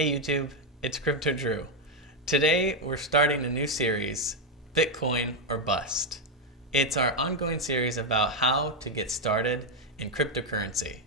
Hey YouTube, it's Crypto Drew. Today we're starting a new series, Bitcoin or Bust. It's our ongoing series about how to get started in cryptocurrency.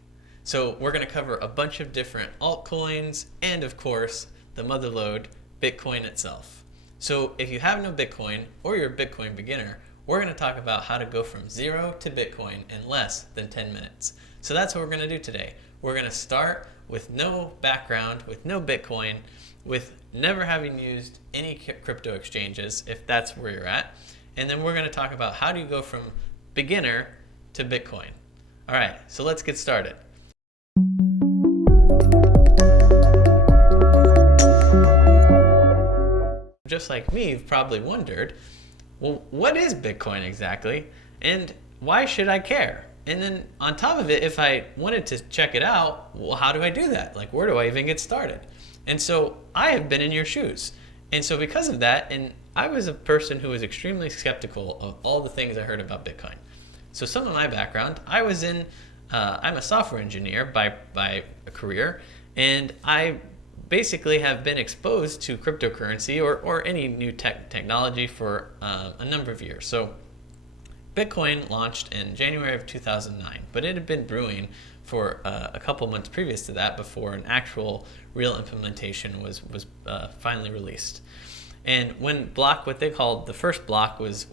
So we're going to cover a bunch of different altcoins and of course the motherlode, Bitcoin itself. So if you have no Bitcoin or you're a Bitcoin beginner, we're going to talk about how to go from zero to Bitcoin in less than 10 minutes. So that's what we're going to do today. We're going to start with no background, with no Bitcoin, with never having used any crypto exchanges, if that's where you're at. And then we're going to talk about how do you go from beginner to Bitcoin. All right, so let's get started. Just like me, you've probably wondered, well, what is Bitcoin exactly? And why should I care? And then on top of it, if I wanted to check it out, well, how do I do that? Like, where do I even get started? And so I have been in your shoes. And so because of that, and I was a person who was extremely skeptical of all the things I heard about Bitcoin. So some of my background, I'm a software engineer by a career, and I basically have been exposed to cryptocurrency or any new technology for a number of years. So Bitcoin launched in January of 2009, but it had been brewing for a couple months previous to that before an actual real implementation was finally released. And when what they called the first block was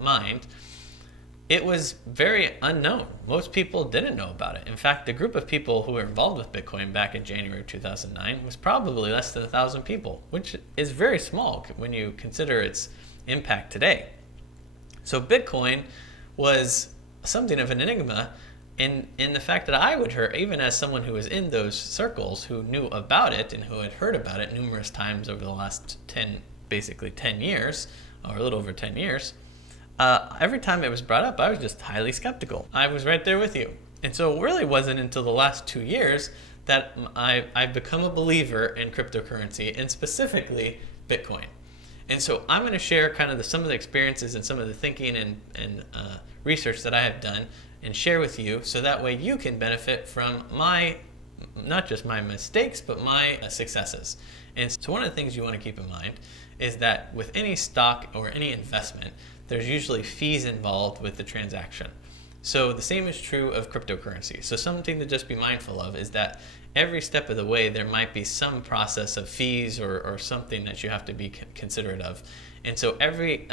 mined, it was very unknown. Most people didn't know about it. In fact, the group of people who were involved with Bitcoin back in January of 2009 was probably less than 1,000 people, which is very small when you consider its impact today. So Bitcoin was something of an enigma in the fact that I would hear, even as someone who was in those circles who knew about it and who had heard about it numerous times over the last 10 years, or a little over 10 years, every time it was brought up, I was just highly skeptical. I was right there with you. And so it really wasn't until the last 2 years that I've become a believer in cryptocurrency and specifically Bitcoin. And so I'm going to share kind of some of the experiences and some of the thinking and research that I have done and share with you so that way you can benefit from not just my mistakes, but my successes. And so one of the things you want to keep in mind is that with any stock or any investment, there's usually fees involved with the transaction. So the same is true of cryptocurrency. So something to just be mindful of is that every step of the way there might be some process of fees or something that you have to be considerate of. And so every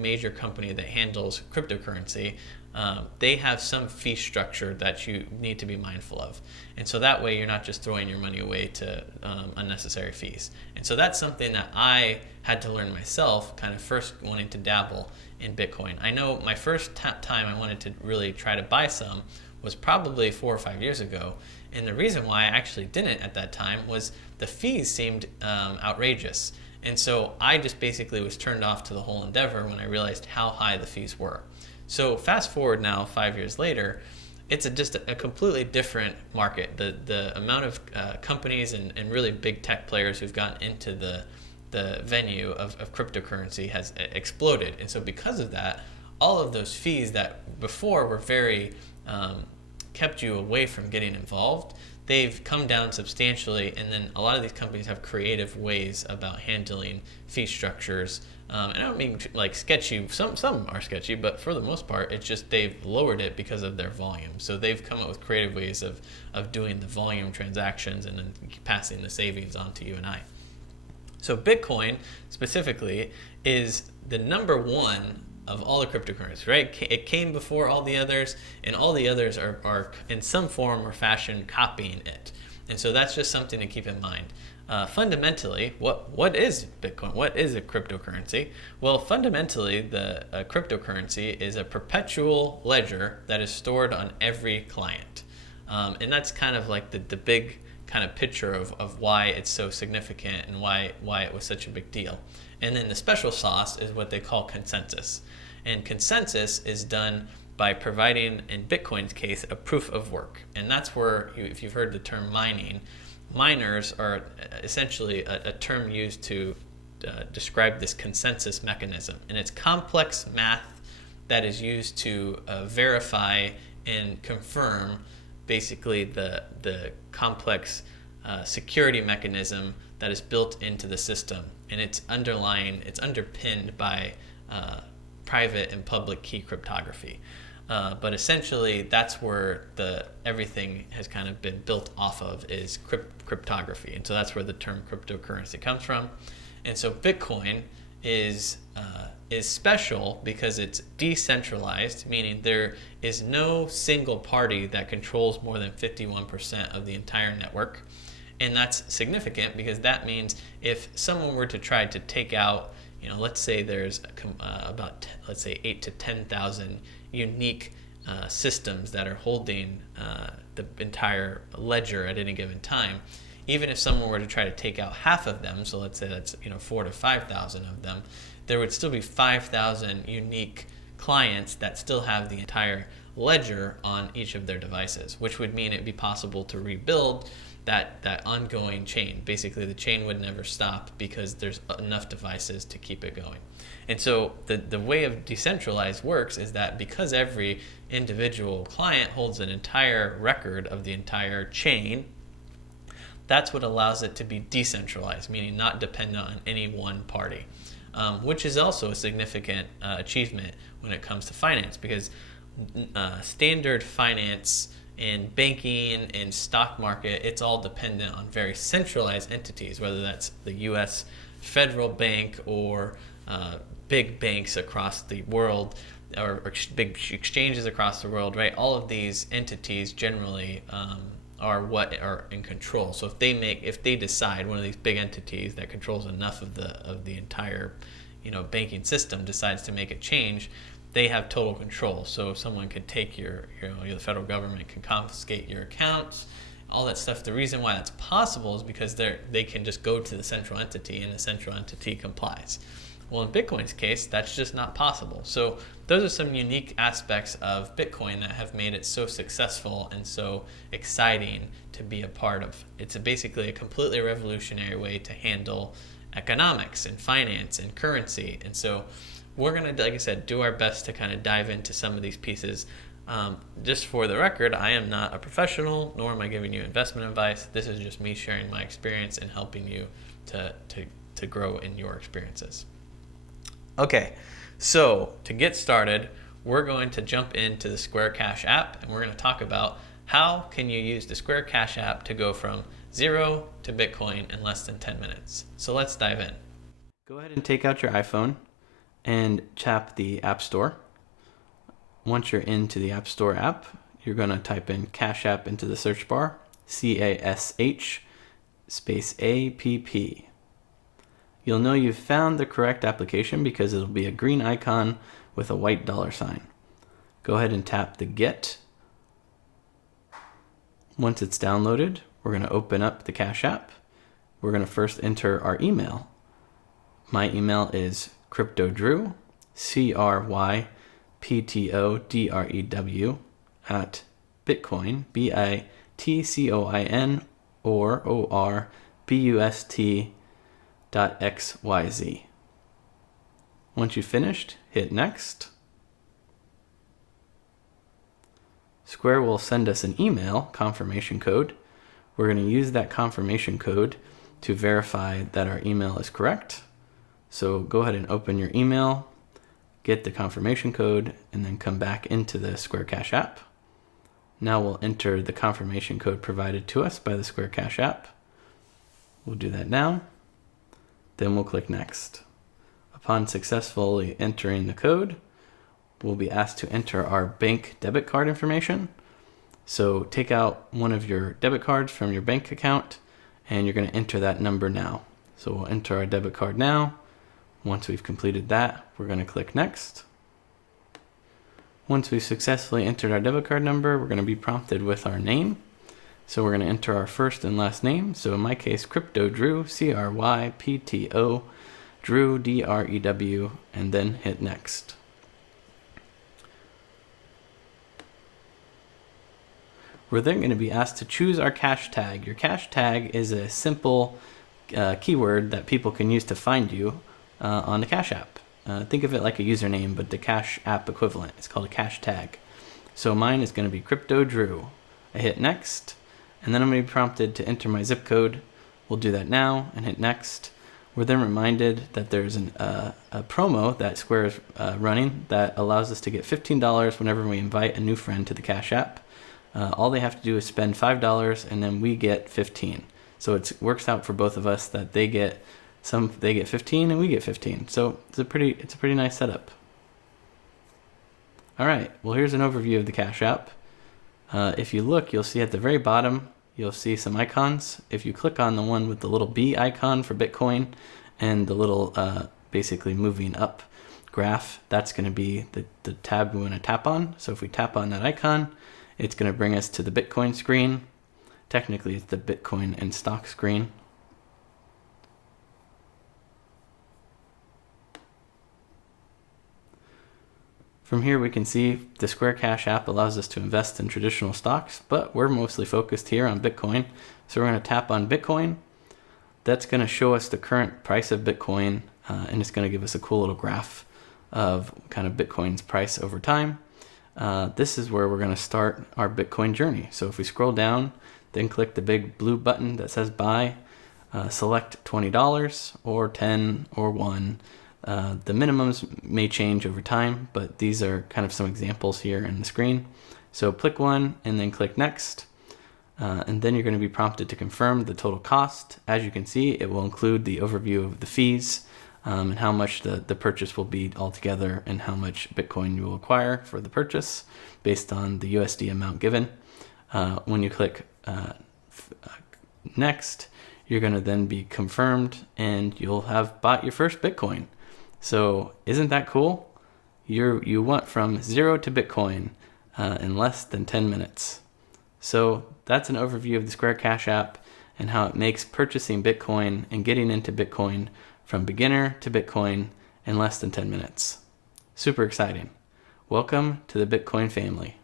major company that handles cryptocurrency, they have some fee structure that you need to be mindful of. And so that way you're not just throwing your money away to unnecessary fees. And so that's something that I had to learn myself, kind of first wanting to dabble in Bitcoin. I know my first time I wanted to really try to buy some was probably 4 or 5 years ago. And the reason why I actually didn't at that time was the fees seemed outrageous. And so I just basically was turned off to the whole endeavor when I realized how high the fees were. So fast forward now 5 years later, it's just a completely different market. The amount of companies and really big tech players who've gotten into the venue of cryptocurrency has exploded. And so because of that, all of those fees that before were very kept you away from getting involved, they've come down substantially. And then a lot of these companies have creative ways about handling fee structures. And I don't mean like sketchy, some are sketchy, but for the most part, it's just they've lowered it because of their volume. So they've come up with creative ways of doing the volume transactions and then passing the savings on to you and I. So Bitcoin specifically is the number one of all the cryptocurrencies, right? It came before all the others, and all the others are in some form or fashion copying it. And so that's just something to keep in mind. Fundamentally, what is Bitcoin? What is a cryptocurrency? Well, fundamentally, the cryptocurrency is a perpetual ledger that is stored on every client. And that's kind of like the big kind of picture of why it's so significant and why it was such a big deal. And then the special sauce is what they call consensus. And consensus is done by providing, in Bitcoin's case, a proof of work. And that's where, if you've heard the term mining, miners are essentially a term used to describe this consensus mechanism. And it's complex math that is used to verify and confirm basically the complex security mechanism that is built into the system, and it's underpinned by private and public key cryptography. But essentially, that's where everything has kind of been built off of, is cryptography, and so that's where the term cryptocurrency comes from. And so Bitcoin is special because it's decentralized, meaning there is no single party that controls more than 51% of the entire network. And that's significant because that means if someone were to try to take out, let's say there's about 8 to 10,000 unique systems that are holding the entire ledger at any given time. Even if someone were to try to take out half of them, so let's say that's 4 to 5,000 of them, there would still be 5,000 unique clients that still have the entire ledger on each of their devices, which would mean it'd be possible to rebuild that ongoing chain. Basically, the chain would never stop because there's enough devices to keep it going. And so the way of decentralized works is that because every individual client holds an entire record of the entire chain, that's what allows it to be decentralized, meaning not dependent on any one party, which is also a significant achievement when it comes to finance, because standard finance in banking and stock market, it's all dependent on very centralized entities, whether that's the U.S. federal bank or big banks across the world, or big exchanges across the world, right? All of these entities generally are what are in control. So if they decide, one of these big entities that controls enough of the entire banking system decides to make a change, they have total control. So someone could take the federal government can confiscate your accounts, all that stuff. The reason why that's possible is because they can just go to the central entity and the central entity complies. Well, in Bitcoin's case, that's just not possible. So those are some unique aspects of Bitcoin that have made it so successful and so exciting to be a part of. It's basically a completely revolutionary way to handle economics and finance and currency. And so we're going to, like I said, do our best to kind of dive into some of these pieces. Just for the record, I am not a professional, nor am I giving you investment advice. This is just me sharing my experience and helping you to grow in your experiences. Okay, so to get started, we're going to jump into the Square Cash app, and we're going to talk about how can you use the Square Cash app to go from 0 to Bitcoin in less than 10 minutes. So let's dive in. Go ahead and take out your iPhone and tap the App Store. Once you're into the App Store app, you're going to type in Cash App into the search bar, CASH space APP. You'll know you've found the correct application because it'll be a green icon with a white $sign. Go ahead and tap the Get. Once it's downloaded, we're going to open up the Cash App. We're going to first enter our email. My email is CryptoDrew, CryptoDrew at Bitcoin, BITCOIN or ORBUST.xyz. Once you've finished, hit Next. Square will send us an email confirmation code. We're going to use that confirmation code to verify that our email is correct. So go ahead and open your email, get the confirmation code, and then come back into the Square Cash app. Now we'll enter the confirmation code provided to us by the Square Cash app. We'll do that now. Then we'll click Next. Upon successfully entering the code, we'll be asked to enter our bank debit card information. So take out one of your debit cards from your bank account, and you're going to enter that number now. So we'll enter our debit card now. Once we've completed that, we're going to click Next. Once we've successfully entered our debit card number, we're going to be prompted with our name. So we're going to enter our first and last name. So in my case, CryptoDrew, CRYPTO, Drew, DREW, and then hit Next. We're then going to be asked to choose our cash tag. Your cash tag is a simple keyword that people can use to find you on the Cash App. Think of it like a username, but the Cash App equivalent. It's called a cash tag. So mine is going to be CryptoDrew. I hit Next, and then I'm going to be prompted to enter my zip code. We'll do that now and hit next. We're then reminded that there's a promo that Square is running that allows us to get $15 whenever we invite a new friend to the Cash App. All they have to do is spend $5 and then we get 15. So it works out for both of us that they get 15 and we get 15. So it's a pretty nice setup. All right, well, here's an overview of the Cash App. If you look, you'll see at the very bottom, you'll see some icons. If you click on the one with the little B icon for Bitcoin and the little basically moving up graph, that's going to be the tab we want to tap on. So if we tap on that icon, it's going to bring us to the Bitcoin screen. Technically, it's the Bitcoin and stock screen. From here, we can see the Square Cash App allows us to invest in traditional stocks, but we're mostly focused here on Bitcoin. So we're going to tap on Bitcoin. That's going to show us the current price of Bitcoin, and it's going to give us a cool little graph of kind of Bitcoin's price over time. This is where we're going to start our Bitcoin journey. So if we scroll down, then click the big blue button that says buy, select $20 or 10 or 1. The minimums may change over time, but these are kind of some examples here in the screen. So click one and then click next. And then you're going to be prompted to confirm the total cost. As you can see, it will include the overview of the fees and how much the purchase will be altogether and how much Bitcoin you will acquire for the purchase based on the USD amount given. When you click next, you're going to then be confirmed and you'll have bought your first Bitcoin. So isn't that cool? You went from 0 to Bitcoin in less than 10 minutes. So that's an overview of the Square Cash App and how it makes purchasing Bitcoin and getting into Bitcoin from beginner to Bitcoin in less than 10 minutes. Super exciting. Welcome to the Bitcoin family.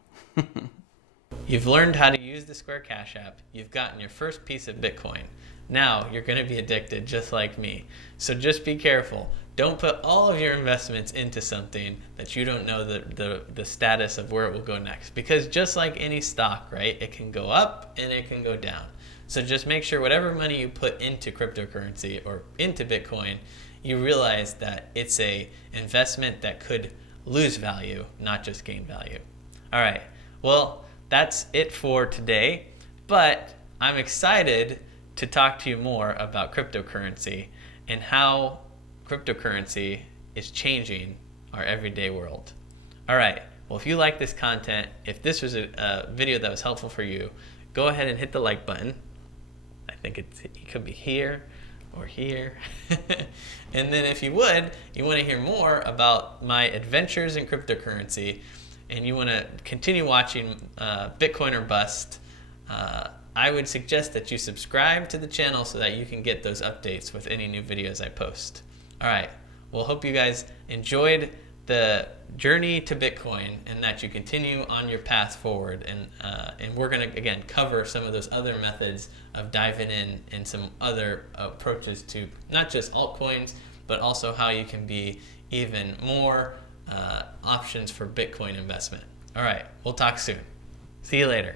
You've learned how to use the Square Cash App. You've gotten your first piece of Bitcoin. Now you're going to be addicted just like me. So just be careful. Don't put all of your investments into something that you don't know the status of where it will go next. Because just like any stock, right, it can go up and it can go down. So just make sure whatever money you put into cryptocurrency or into Bitcoin, you realize that it's a investment that could lose value, not just gain value. All right, well, that's it for today. But I'm excited to talk to you more about cryptocurrency and how cryptocurrency is changing our everyday world. All right, well, if you like this content, if this was a video that was helpful for you, go ahead and hit the like button. I think it could be here or here. And then if you want to hear more about my adventures in cryptocurrency and you want to continue watching Bitcoin or Bust, I would suggest that you subscribe to the channel so that you can get those updates with any new videos I post. All right, well, hope you guys enjoyed the journey to Bitcoin and that you continue on your path forward. And we're going to, again, cover some of those other methods of diving in and some other approaches to not just altcoins, but also how you can be even more options for Bitcoin investment. All right, we'll talk soon. See you later.